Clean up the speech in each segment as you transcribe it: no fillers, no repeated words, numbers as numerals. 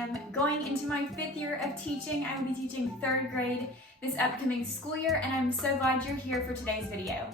am going into my 5th year of teaching. I will be teaching 3rd grade this upcoming school year, and I'm so glad you're here for today's video.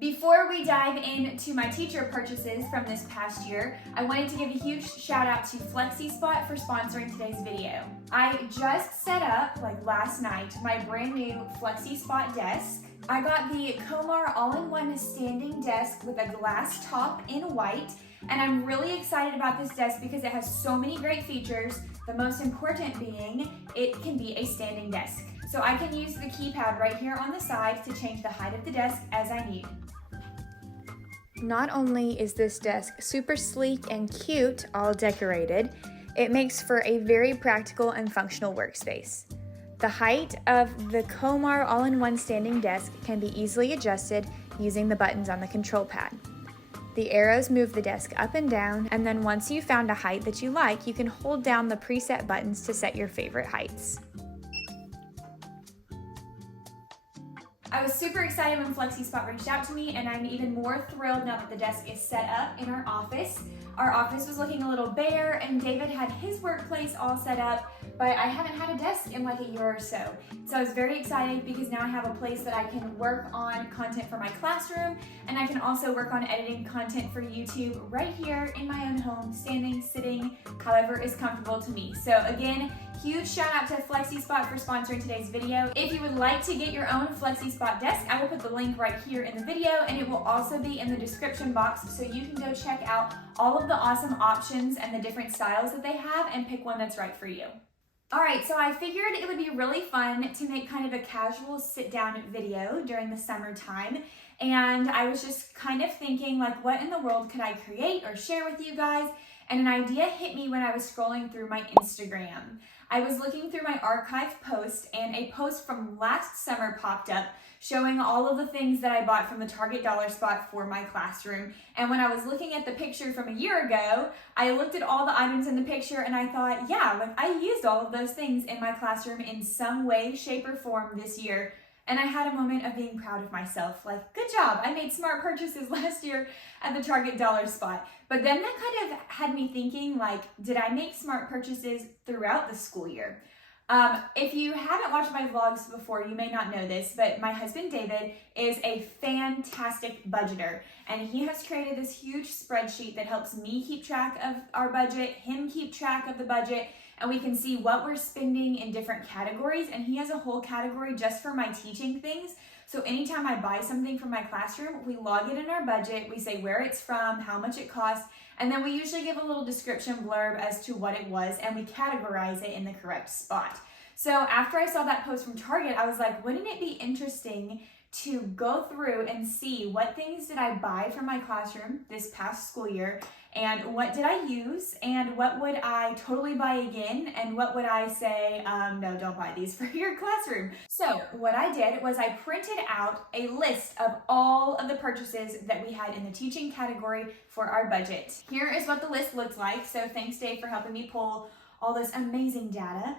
Before we dive into my teacher purchases from this past year, I wanted to give a huge shout out to FlexiSpot for sponsoring today's video. I just set up, last night, my brand new FlexiSpot desk. I got the Komar all-in-one standing desk with a glass top in white, and I'm really excited about this desk because it has so many great features, the most important being it can be a standing desk. So I can use the keypad right here on the side to change the height of the desk as I need. Not only is this desk super sleek and cute, all decorated, it makes for a very practical and functional workspace. The height of the Komar all-in-one standing desk can be easily adjusted using the buttons on the control pad. The arrows move the desk up and down, and then once you've found a height that you like, you can hold down the preset buttons to set your favorite heights. I was super excited when FlexiSpot reached out to me, and I'm even more thrilled now that the desk is set up in our office. Our office was looking a little bare, and David had his workplace all set up, but I haven't had a desk in a year or so. So I was very excited because now I have a place that I can work on content for my classroom, and I can also work on editing content for YouTube right here in my own home, standing, sitting, however is comfortable to me. So again, huge shout out to FlexiSpot for sponsoring today's video. If you would like to get your own FlexiSpot desk, I will put the link right here in the video, and it will also be in the description box so you can go check out all of the awesome options and the different styles that they have and pick one that's right for you. Alright, so I figured it would be really fun to make kind of a casual sit-down video during the summertime, and I was just kind of thinking what in the world could I create or share with you guys, and an idea hit me when I was scrolling through my Instagram. I was looking through my archived post, and a post from last summer popped up showing all of the things that I bought from the Target dollar spot for my classroom. And when I was looking at the picture from a year ago, I looked at all the items in the picture and I thought, yeah, I used all of those things in my classroom in some way, shape, or form this year. And I had a moment of being proud of myself. Good job, I made smart purchases last year at the Target dollar spot. But then that kind of had me thinking, did I make smart purchases throughout the school year? If you haven't watched my vlogs before, you may not know this, but my husband David is a fantastic budgeter, and he has created this huge spreadsheet that helps me keep track of our budget, him keep track of the budget, and we can see what we're spending in different categories. And he has a whole category just for my teaching things. So anytime I buy something from my classroom, we log it in our budget, we say where it's from, how much it costs, and then we usually give a little description blurb as to what it was, and we categorize it in the correct spot. So after I saw that post from Target, I was like, wouldn't it be interesting to go through and see what things did I buy from my classroom this past school year, and what did I use, and what would I totally buy again, and what would I say, no, don't buy these for your classroom. So what I did was I printed out a list of all of the purchases that we had in the teaching category for our budget. Here is what the list looks like. So thanks, Dave, for helping me pull all this amazing data.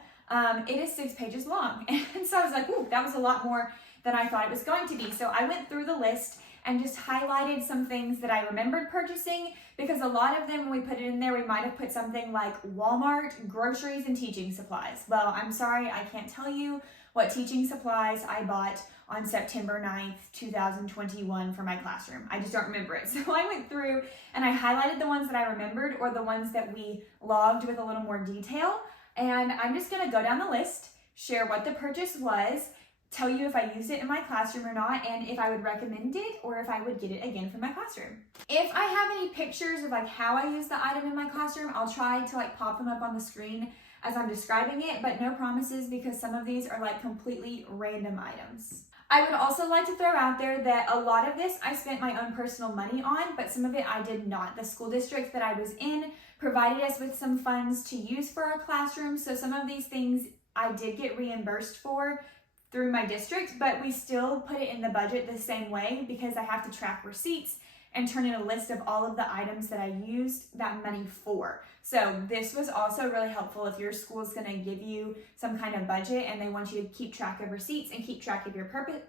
It is 6 pages long, and so I was like, ooh, that was a lot more than I thought it was going to be. So I went through the list and just highlighted some things that I remembered purchasing, because a lot of them, when we put it in there, we might have put something like Walmart, groceries, and teaching supplies. Well, I'm sorry, I can't tell you what teaching supplies I bought on September 9th, 2021 for my classroom. I just don't remember it. So I went through and I highlighted the ones that I remembered, or the ones that we logged with a little more detail. And I'm just gonna go down the list, share what the purchase was, tell you if I used it in my classroom or not, and if I would recommend it or if I would get it again for my classroom. If I have any pictures of how I use the item in my classroom, I'll try to pop them up on the screen as I'm describing it, but no promises, because some of these are completely random items. I would also like to throw out there that a lot of this I spent my own personal money on, but some of it I did not. The school district that I was in provided us with some funds to use for our classroom, so some of these things I did get reimbursed for through my district, but we still put it in the budget the same way because I have to track receipts and turn in a list of all of the items that I used that money for. So this was also really helpful if your school is going to give you some kind of budget and they want you to keep track of receipts and keep track of your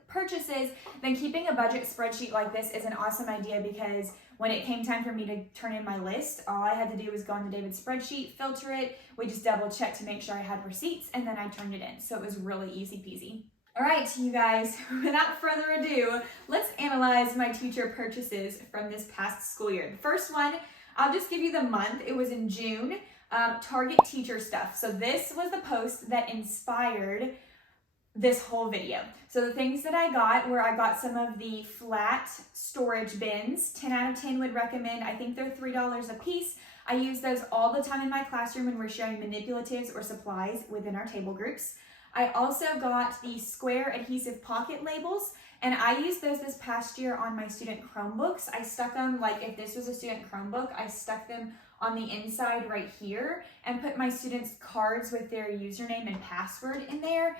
purchases, then keeping a budget spreadsheet like this is an awesome idea, because when it came time for me to turn in my list, all I had to do was go on to David's spreadsheet, filter it, we just double checked to make sure I had receipts, and then I turned it in. So it was really easy peasy. All right, you guys, without further ado, let's analyze my teacher purchases from this past school year. The first one, I'll just give you the month. It was in June, Target teacher stuff. So this was the post that inspired this whole video. So the things that I got some of the flat storage bins. 10 out of 10 would recommend. I think they're $3 a piece. I use those all the time in my classroom when we're sharing manipulatives or supplies within our table groups. I also got the square adhesive pocket labels, and I used those this past year on my student Chromebooks. I stuck them, like if this was a student Chromebook, I stuck them on the inside right here and put my students' cards with their username and password in there.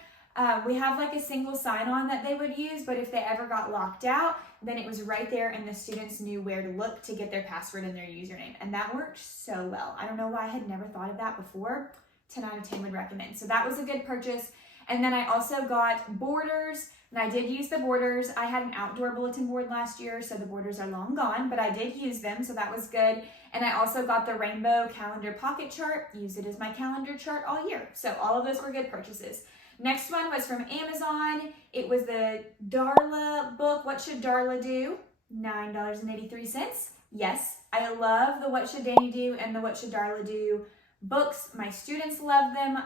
We have like a single sign-on that they would use, but if they ever got locked out, then it was right there and the students knew where to look to get their password and their username. And that worked so well. I don't know why I had never thought of that before. 10 out of 10 would recommend. So that was a good purchase. And then I also got borders, and I did use the borders. I had an outdoor bulletin board last year, so the borders are long gone, but I did use them, so that was good. And I also got the rainbow calendar pocket chart, used it as my calendar chart all year. So all of those were good purchases. Next one was from Amazon. It was the Darla Book, What Should Darla Do? $9.83. Yes, I love the What Should Danny Do and the What Should Darla Do books. My students love them.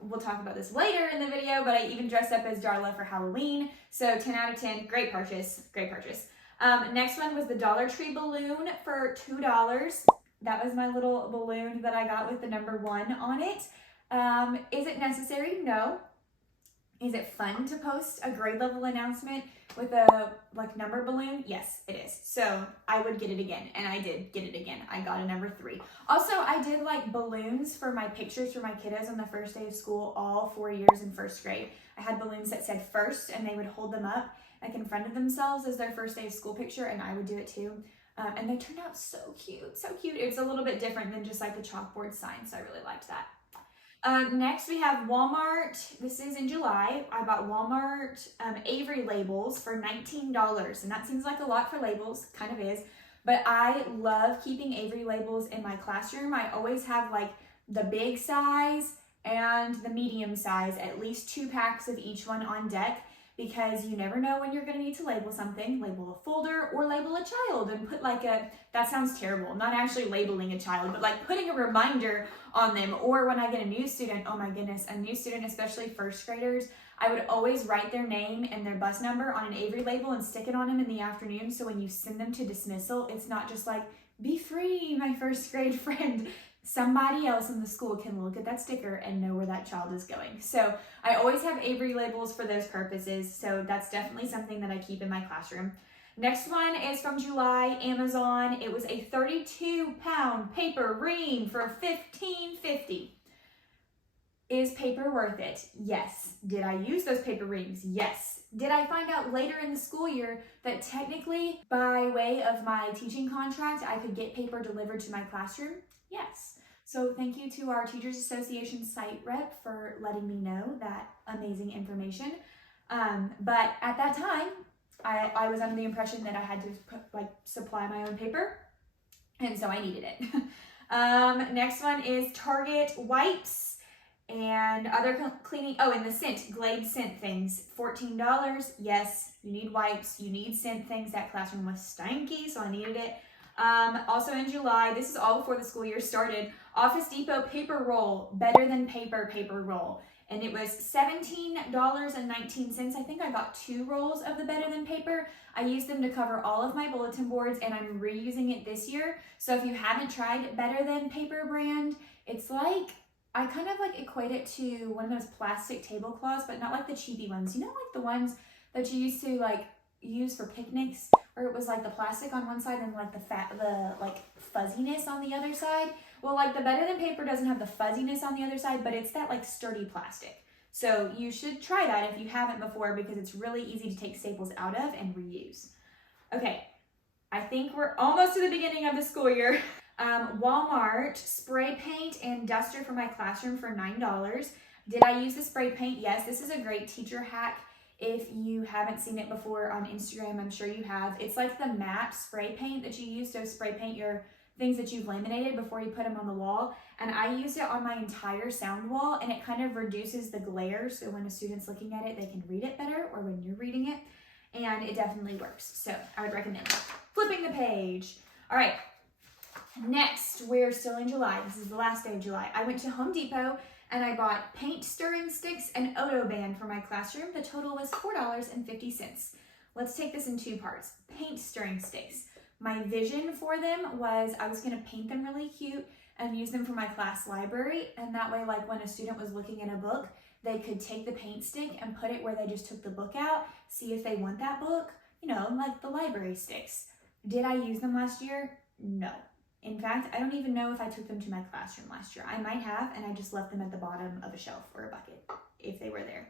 We'll talk about this later in the video, but I even dressed up as Darla for Halloween. So 10 out of 10, great purchase, great purchase. Next one was the Dollar Tree balloon for $2. That was my little balloon that I got with the number 1 on it. Is it necessary? No. Is it fun to post a grade level announcement with a number balloon? Yes, it is. So I would get it again, and I did get it again. I got a number 3. Also, I did balloons for my pictures for my kiddos on the first day of school all 4 years in first grade. I had balloons that said first, and they would hold them up in front of themselves as their first day of school picture, and I would do it too. And they turned out so cute, so cute. It's a little bit different than just the chalkboard sign, so I really liked that. Next we have Walmart. This is in July. I bought Walmart Avery labels for $19, and that seems like a lot for labels, kind of is, but I love keeping Avery labels in my classroom. I always have the big size and the medium size, at least 2 packs of each one on deck, because you never know when you're going to need to label something, label a folder or label a child, and put that sounds terrible, not actually labeling a child, but putting a reminder on them. Or when I get a new student, oh my goodness, a new student, especially first graders, I would always write their name and their bus number on an Avery label and stick it on them in the afternoon, so when you send them to dismissal, it's not just be free, my first grade friend. Somebody else in the school can look at that sticker and know where that child is going. So I always have Avery labels for those purposes. So that's definitely something that I keep in my classroom. Next one is from July, Amazon. It was a 32-pound paper ream for $15.50. Is paper worth it? Yes. Did I use those paper reams? Yes. Did I find out later in the school year that technically, by way of my teaching contract, I could get paper delivered to my classroom? Yes. So thank you to our Teachers Association site rep for letting me know that amazing information. But at that time, I was under the impression that I had to supply my own paper, and so I needed it. Next one is Target wipes and other cleaning. Oh, and the scent, Glade scent things, $14. Yes, you need wipes, you need scent things. That classroom was stanky, so I needed it. Also in July, this is all before the school year started, Office Depot paper roll, better than paper roll. And it was $17.19. I think I got 2 rolls of the better than paper. I used them to cover all of my bulletin boards, and I'm reusing it this year. So if you haven't tried better than paper brand, it's I kind of equate it to one of those plastic tablecloths, but not the cheapy ones. You know, the ones that you used to use for picnics, where it was the plastic on one side and the fuzziness on the other side. Well, the better than paper doesn't have the fuzziness on the other side, but it's that sturdy plastic. So you should try that if you haven't before, because it's really easy to take staples out of and reuse. Okay, I think we're almost to the beginning of the school year. Walmart spray paint and duster for my classroom for $9. Did I use the spray paint? Yes, this is a great teacher hack. If you haven't seen it before on Instagram, I'm sure you have. It's like the matte spray paint that you use to spray paint your things that you've laminated before you put them on the wall. And I used it on my entire sound wall, and it kind of reduces the glare, so when a student's looking at it, they can read it better, or when you're reading it, and it definitely works. So I would recommend that. Flipping the page. All right, next, we're still in July. This is the last day of July. I went to Home Depot and I bought paint stirring sticks and Odo band for my classroom. The total was $4.50. Let's take this in two parts. Paint stirring sticks. My vision for them was I was going to paint them really cute and use them for my class library, and that way, like when a student was looking at a book, they could take the paint stick and put it where they just took the book out, see if they want that book, you know, like the library sticks. Did I use them last year? No. In fact, I don't even know if I took them to my classroom last year. I might have, and I just left them at the bottom of a shelf or a bucket if they were there.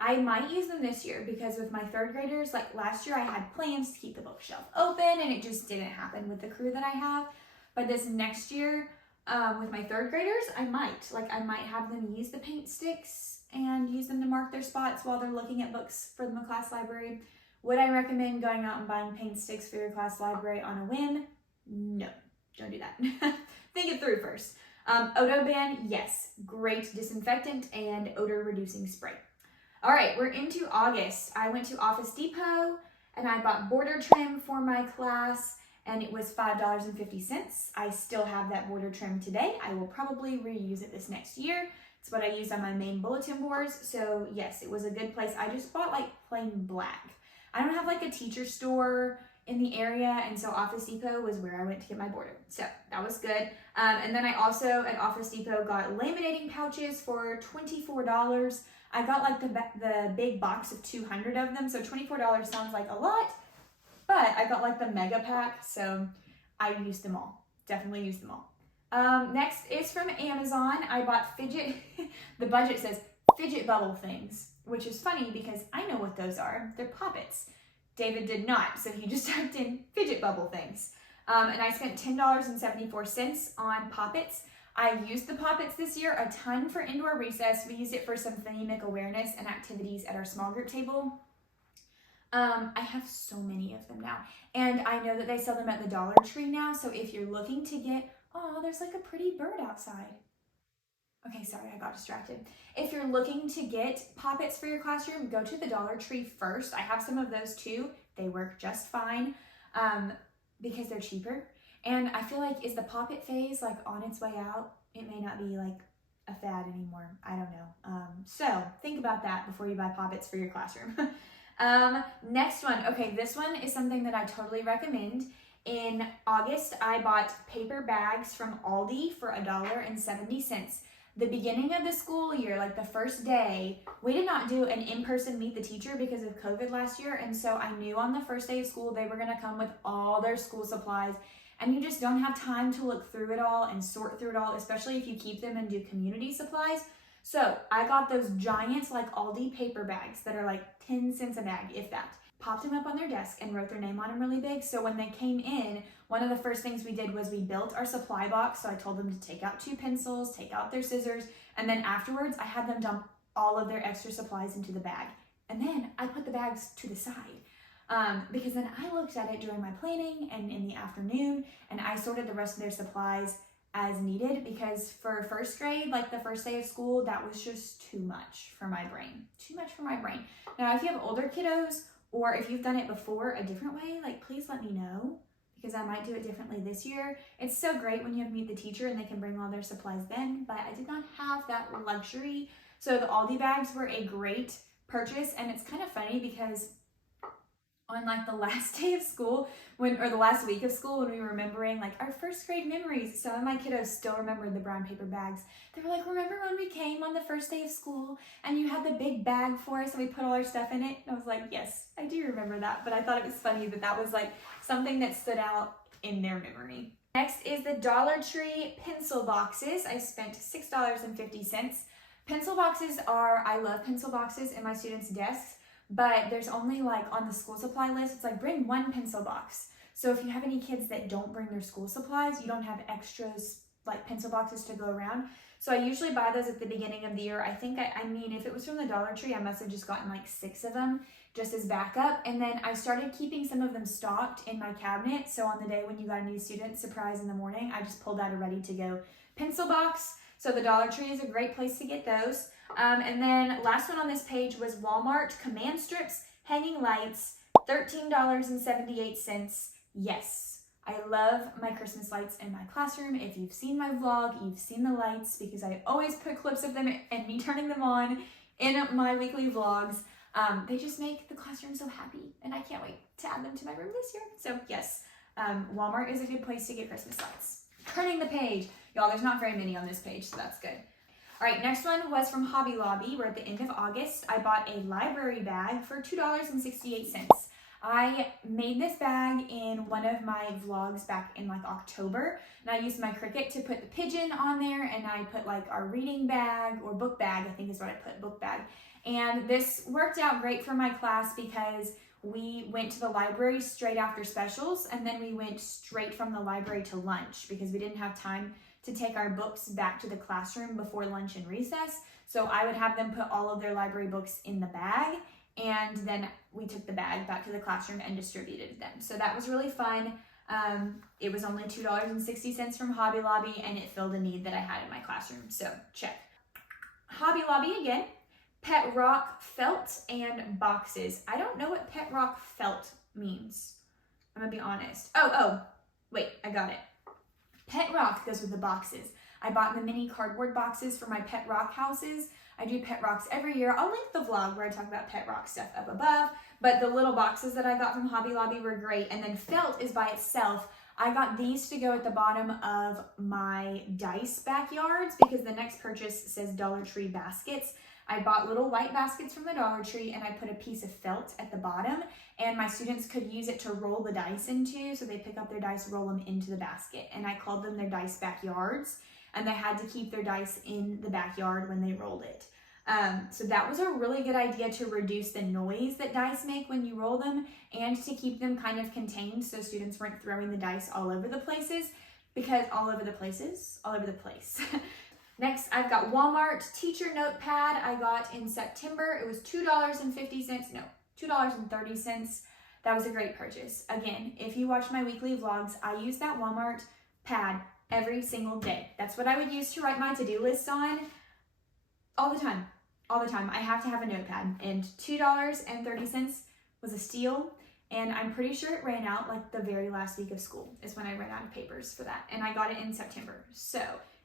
I might use them this year because with my third graders, like last year I had plans to keep the bookshelf open and it just didn't happen with the crew that I have. But this next year, with my third graders, I might have them use the paint sticks and use them to mark their spots while they're looking at books for the class library. Would I recommend going out and buying paint sticks for your class library on a whim? No. Don't do that. Think it through first. Odo band, yes, great disinfectant and odor reducing spray. All right, we're into August. I went to Office Depot and I bought border trim for my class, and it was $5.50. I still have that border trim today. I will probably reuse it this next year. It's what I used on my main bulletin boards. So yes, it was a good place. I just bought like plain black. I don't have like a teacher store in the area, and so Office Depot was where I went to get my border. So that was good. And then I also at Office Depot got laminating pouches for $24. I got like the big box of 200 of them, so $24 sounds like a lot, but I got like the mega pack, so I used them all. Definitely used them all. Next is from Amazon. I bought the budget says fidget bubble things, which is funny because I know what those are. They're poppets. David did not, so he just typed in fidget bubble things. And I spent $10.74 on poppets. I used the poppets this year a ton for indoor recess. We used it for some phonemic awareness and activities at our small group table. I have so many of them now. And I know that they sell them at the Dollar Tree now, so if you're looking to get, oh, there's like a pretty bird outside. Okay, sorry, I got distracted. If you're looking to get poppets for your classroom, go to the Dollar Tree first. I have some of those too. They work just fine because they're cheaper. And I feel like, is the poppet phase like on its way out? It may not be like a fad anymore. I don't know. So think about that before you buy poppets for your classroom. Next one. Okay, this one is something that I totally recommend. In August, I bought paper bags from Aldi for $1.70. The beginning of the school year, like the first day, we did not do an in-person meet the teacher because of COVID last year. And so I knew on the first day of school, they were going to come with all their school supplies. And you just don't have time to look through it all and sort through it all, especially if you keep them and do community supplies. So I got those giant like Aldi paper bags that are like 10 cents a bag, if that. Popped them up on their desk and wrote their name on them really big. So when they came in, one of the first things we did was we built our supply box. So I told them to take out 2 pencils, take out their scissors, and then afterwards I had them dump all of their extra supplies into the bag. And then I put the bags to the side because then I looked at it during my planning and in the afternoon, and I sorted the rest of their supplies as needed, because for first grade, like the first day of school, that was just too much for my brain. Now, if you have older kiddos, or if you've done it before a different way, like please let me know, because I might do it differently this year. It's so great when you have meet the teacher and they can bring all their supplies then, but I did not have that luxury. So the Aldi bags were a great purchase, and it's kind of funny because on like the last day of school, or the last week of school, when we were remembering like our first grade memories, some of my kiddos still remembered the brown paper bags. They were like, remember when we came on the first day of school and you had the big bag for us and we put all our stuff in it? And I was like, yes, I do remember that. But I thought it was funny that that was like something that stood out in their memory. Next is the Dollar Tree pencil boxes. I spent $6.50. Pencil boxes I love pencil boxes in my students' desks, but there's only like on the school supply list, it's like bring 1 pencil box. So if you have any kids that don't bring their school supplies, you don't have extras like pencil boxes to go around. So I usually buy those at the beginning of the year. I think, I mean, if it was from the Dollar Tree, I must have just gotten like 6 of them just as backup. And then I started keeping some of them stocked in my cabinet. So on the day when you got a new student surprise in the morning, I just pulled out a ready to go pencil box. So the Dollar Tree is a great place to get those. And then last one on this page was Walmart command strips, hanging lights, $13.78. Yes, I love my Christmas lights in my classroom. If you've seen my vlog, you've seen the lights because I always put clips of them and me turning them on in my weekly vlogs. They just make the classroom so happy, and I can't wait to add them to my room this year. So yes, Walmart is a good place to get Christmas lights. Turning the page. Y'all, there's not very many on this page, so that's good. All right, next one was from Hobby Lobby. We're at the end of August. I bought a library bag for $2.68. I made this bag in one of my vlogs back in like October, and I used my Cricut to put the pigeon on there, and I put like our reading bag, or book bag, I think is what I put, book bag. And this worked out great for my class because we went to the library straight after specials, and then we went straight from the library to lunch because we didn't have time to take our books back to the classroom before lunch and recess. So I would have them put all of their library books in the bag, and then we took the bag back to the classroom and distributed them. So that was really fun. It was only $2.60 from Hobby Lobby, and it filled a need that I had in my classroom. So check. Hobby Lobby again. Pet Rock felt and boxes. I don't know what Pet Rock felt means. I'm gonna be honest. Oh, wait, I got it. Pet Rock goes with the boxes. I bought the mini cardboard boxes for my Pet Rock houses. I do Pet Rocks every year. I'll link the vlog where I talk about Pet Rock stuff up above, but the little boxes that I got from Hobby Lobby were great. And then felt is by itself. I got these to go at the bottom of my dice backyards because the next purchase says Dollar Tree baskets. I bought little white baskets from the Dollar Tree, and I put a piece of felt at the bottom, and my students could use it to roll the dice into. So they pick up their dice, roll them into the basket, and I called them their dice backyards, and they had to keep their dice in the backyard when they rolled it. So that was a really good idea to reduce the noise that dice make when you roll them, and to keep them kind of contained so students weren't throwing the dice all over the places, because all over the place. Next, I've got Walmart Teacher Notepad. I got in September. It was $2.30. That was a great purchase. Again, if you watch my weekly vlogs, I use that Walmart pad every single day. That's what I would use to write my to-do list on all the time. I have to have a notepad, and $2.30 was a steal. And I'm pretty sure it ran out like the very last week of school is when I ran out of papers for that. And I got it in September. So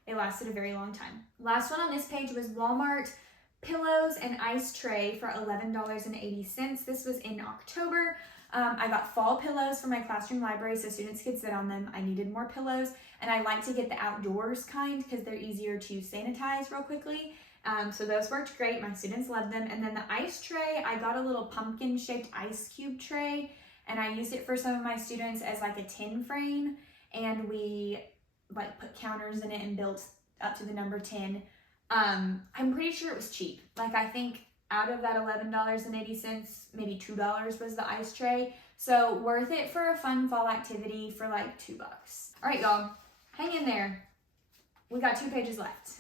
it lasted a very long time. Last one on this page was Walmart pillows and ice tray for $11.80. This was in October. I got fall pillows for my classroom library so students could sit on them. I needed more pillows, and I like to get the outdoors kind because they're easier to sanitize real quickly. So those worked great. My students loved them. And then the ice tray, I got a little pumpkin shaped ice cube tray, and I used it for some of my students as like a tin frame, and we like put counters in it and built up to the number 10. I'm pretty sure it was cheap. Like I think out of that $11.80, maybe $2 was the ice tray. So worth it for a fun fall activity for like $2. All right, y'all, hang in there. We got 2 pages left.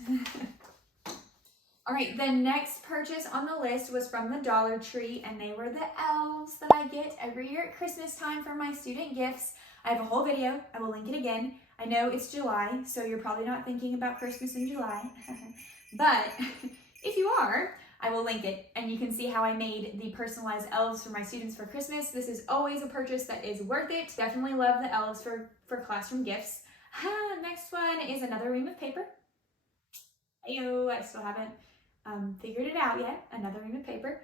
All right, the next purchase on the list was from the Dollar Tree, and they were the elves that I get every year at Christmas time for my student gifts. I have a whole video. I will link it again. I know it's July, so you're probably not thinking about Christmas in July, but if you are, I will link it, and you can see how I made the personalized elves for my students for Christmas. This is always a purchase that is worth it. Definitely love the elves for classroom gifts. Next one is another ream of paper. Ayo, I still haven't figured it out yet. Another ream of paper.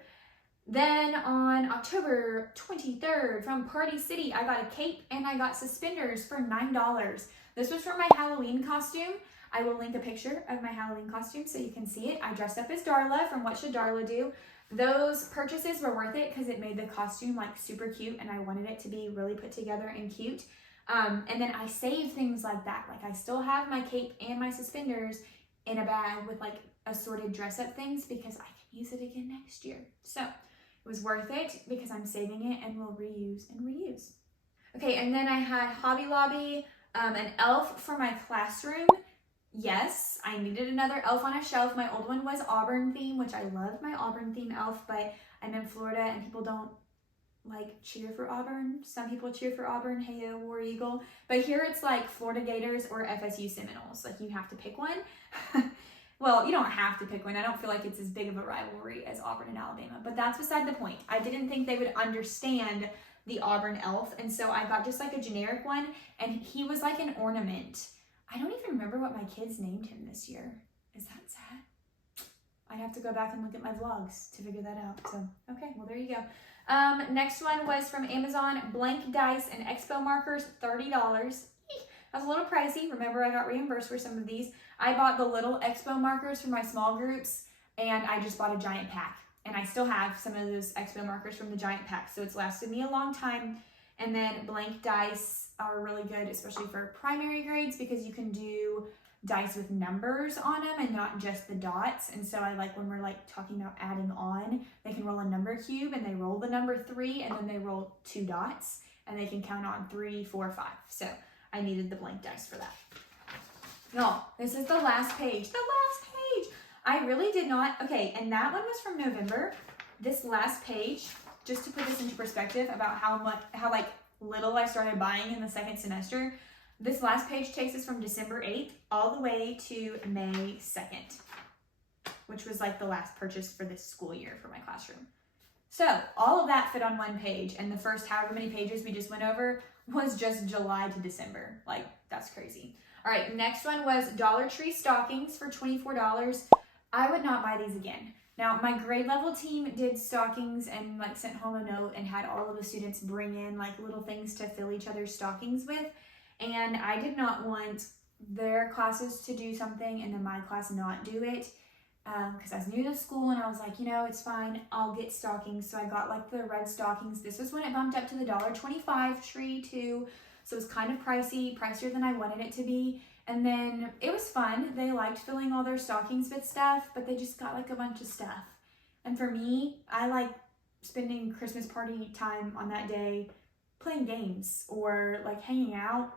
Then on October 23rd from Party City, I got a cape and I got suspenders for $9. This was for my Halloween costume. I will link a picture of my Halloween costume so you can see it. I dressed up as Darla from What Should Darla Do? Those purchases were worth it because it made the costume like super cute, and I wanted it to be really put together and cute. And then I save things like that. Like I still have my cape and my suspenders in a bag with like assorted dress up things because I can use it again next year. So it was worth it because I'm saving it and will reuse and reuse. Okay, and then I had Hobby Lobby, an elf for my classroom. Yes, I needed another elf on a shelf. My old one was Auburn theme, which I loved my Auburn theme elf, but I'm in Florida and people don't like cheer for Auburn. Some people cheer for Auburn, hey, War Eagle. But here it's like Florida Gators or FSU Seminoles. Like you have to pick one. Well, you don't have to pick one. I don't feel like it's as big of a rivalry as Auburn and Alabama, but that's beside the point. I didn't think they would understand the Auburn elf, and so I got just like a generic one, and he was like an ornament. I don't even remember what my kids named him this year. Is that sad? I'd have to go back and look at my vlogs to figure that out. So, okay, well, there you go. Next one was from Amazon, blank dice and Expo markers, $30. That was a little pricey. Remember, I got reimbursed for some of these. I bought the little Expo markers for my small groups, and I just bought a giant pack. And I still have some of those Expo markers from the giant pack, so it's lasted me a long time. And then blank dice are really good, especially for primary grades, because you can do dice with numbers on them and not just the dots. And so I like when we're like talking about adding on, they can roll a number cube and they roll the number 3 and then they roll 2 dots and they can count on 3, 4, 5. So I needed the blank dice for that. Y'all, this is the last page. The last page. I really did not. Okay, and that one was from November. This last page, just to put this into perspective about how like little I started buying in the second semester. This last page takes us from December 8th all the way to May 2nd, which was like the last purchase for this school year for my classroom. So all of that fit on one page, and the first however many pages we just went over was just July to December. Like, that's crazy. All right, next one was Dollar Tree stockings for $24. I would not buy these again. Now, my grade level team did stockings and like sent home a note and had all of the students bring in like little things to fill each other's stockings with. And I did not want their classes to do something and then my class not do it, because I was new to school and I was like, you know, it's fine, I'll get stockings. So I got like the red stockings. This was when it bumped up to the $1.25 tree too. So it was kind of pricier than I wanted it to be. And then it was fun. They liked filling all their stockings with stuff, but they just got like a bunch of stuff. And for me, I like spending Christmas party time on that day playing games or like hanging out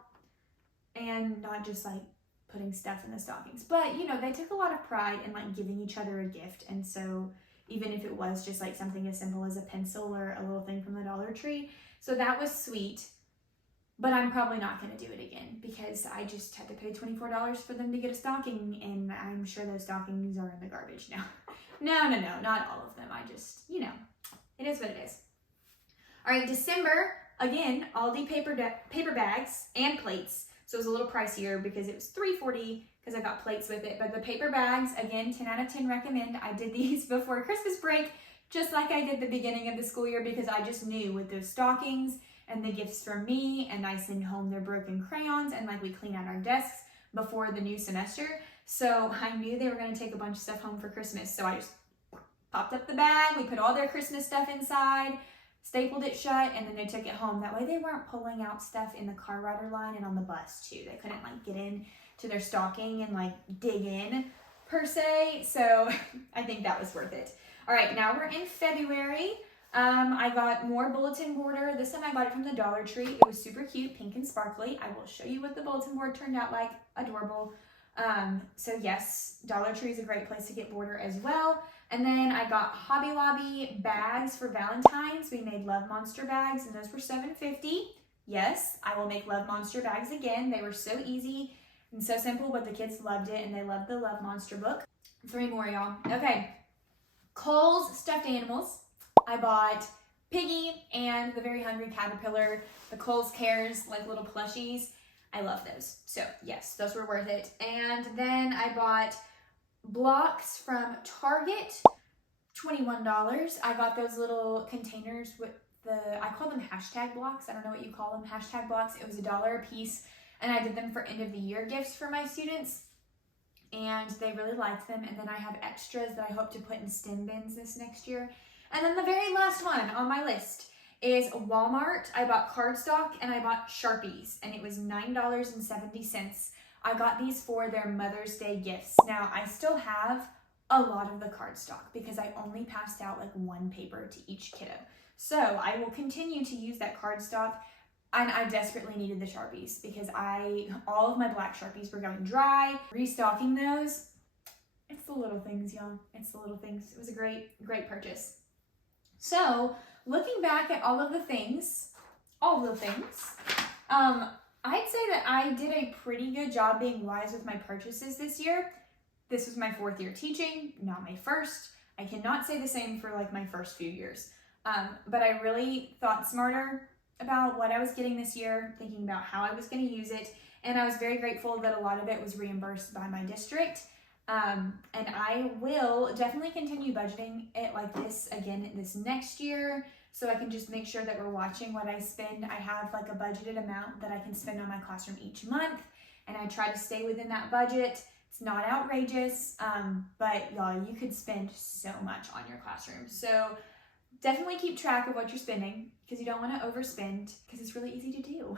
and not just like putting stuff in the stockings. But you know, they took a lot of pride in like giving each other a gift. And so even if it was just like something as simple as a pencil or a little thing from the Dollar Tree. So that was sweet. But I'm probably not going to do it again because I just had to pay $24 for them to get a stocking, and I'm sure those stockings are in the garbage now. No, not all of them. I just, you know, it is what it is. All right, December, again, Aldi paper bags and plates. So it was a little pricier because it was $3.40 because I got plates with it. But the paper bags, again, 10 out of 10 recommend. I did these before Christmas break, just like I did the beginning of the school year, because I just knew with those stockings and the gifts from me, and I send home their broken crayons, and like we clean out our desks before the new semester. So I knew they were going to take a bunch of stuff home for Christmas. So I just popped up the bag, we put all their Christmas stuff inside, stapled it shut, and then they took it home. That way they weren't pulling out stuff in the car rider line and on the bus too. They couldn't like get in to their stocking and like dig in per se. So I think that was worth it. All right, now we're in February. I got more bulletin border. This time I got it from the Dollar Tree. It was super cute, pink and sparkly. I will show you what the bulletin board turned out like. Adorable. So yes, Dollar Tree is a great place to get border as well. And then I got Hobby Lobby bags for Valentine's. We made Love Monster bags, and those were $7.50. Yes, I will make Love Monster bags again. They were so easy and so simple, but the kids loved it, and they loved the Love Monster book. 3 more, y'all. Okay. Kohl's stuffed animals. I bought Piggy and the Very Hungry Caterpillar, the Kohl's Cares, like little plushies. I love those. So yes, those were worth it. And then I bought blocks from Target, $21. I got those little containers with I call them hashtag blocks. I don't know what you call them, hashtag blocks. It was $1 a piece, and I did them for end of the year gifts for my students, and they really liked them. And then I have extras that I hope to put in STEM bins this next year. And then the very last one on my list is Walmart. I bought cardstock and I bought Sharpies, and it was $9.70. I got these for their Mother's Day gifts. Now, I still have a lot of the cardstock because I only passed out like 1 paper to each kiddo. So I will continue to use that cardstock. And I desperately needed the Sharpies because all of my black Sharpies were going dry. Restocking those, it's the little things, y'all. It's the little things. It was a great purchase. So looking back at all the things, I'd say that I did a pretty good job being wise with my purchases this year. This was my 4th year teaching, not my first. I cannot say the same for like my first few years. But I really thought smarter about what I was getting this year, thinking about how I was going to use it. And I was very grateful that a lot of it was reimbursed by my district. And I will definitely continue budgeting it like this again this next year, so I can just make sure that we're watching what I spend. I have like a budgeted amount that I can spend on my classroom each month, and I try to stay within that budget. It's not outrageous, but y'all, you could spend so much on your classroom. So definitely keep track of what you're spending, because you don't want to overspend, because it's really easy to do.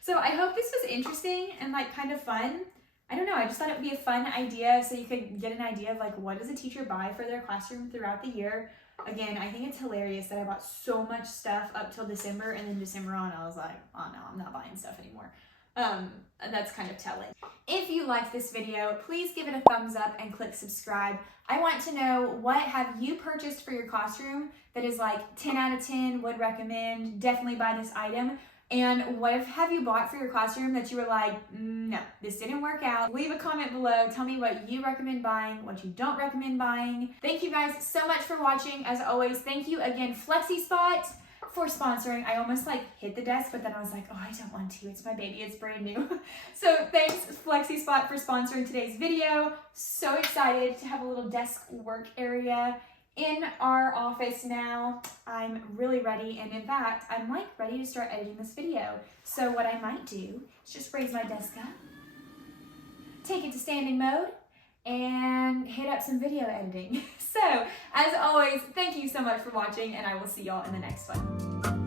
So I hope this was interesting and like kind of fun. I don't know, I just thought it would be a fun idea so you could get an idea of like what does a teacher buy for their classroom throughout the year. Again, I think it's hilarious that I bought so much stuff up till December, and then December on I was like, oh no, I'm not buying stuff anymore. And that's kind of telling. If you liked this video, please give it a thumbs up and click subscribe. I want to know, what have you purchased for your classroom that is like 10 out of 10, would recommend, definitely buy this item? And what have you bought for your classroom that you were like, no, this didn't work out? Leave a comment below. Tell me what you recommend buying, what you don't recommend buying. Thank you guys so much for watching. As always, thank you again, FlexiSpot, for sponsoring. I almost like hit the desk, but then I was like, oh, I don't want to. It's my baby. It's brand new. So thanks, FlexiSpot, for sponsoring today's video. So excited to have a little desk work area in our office now. I'm really ready, and in fact, I'm like ready to start editing this video. So what I might do is just raise my desk up, take it to standing mode, and hit up some video editing. So as always, thank you so much for watching, and I will see y'all in the next one.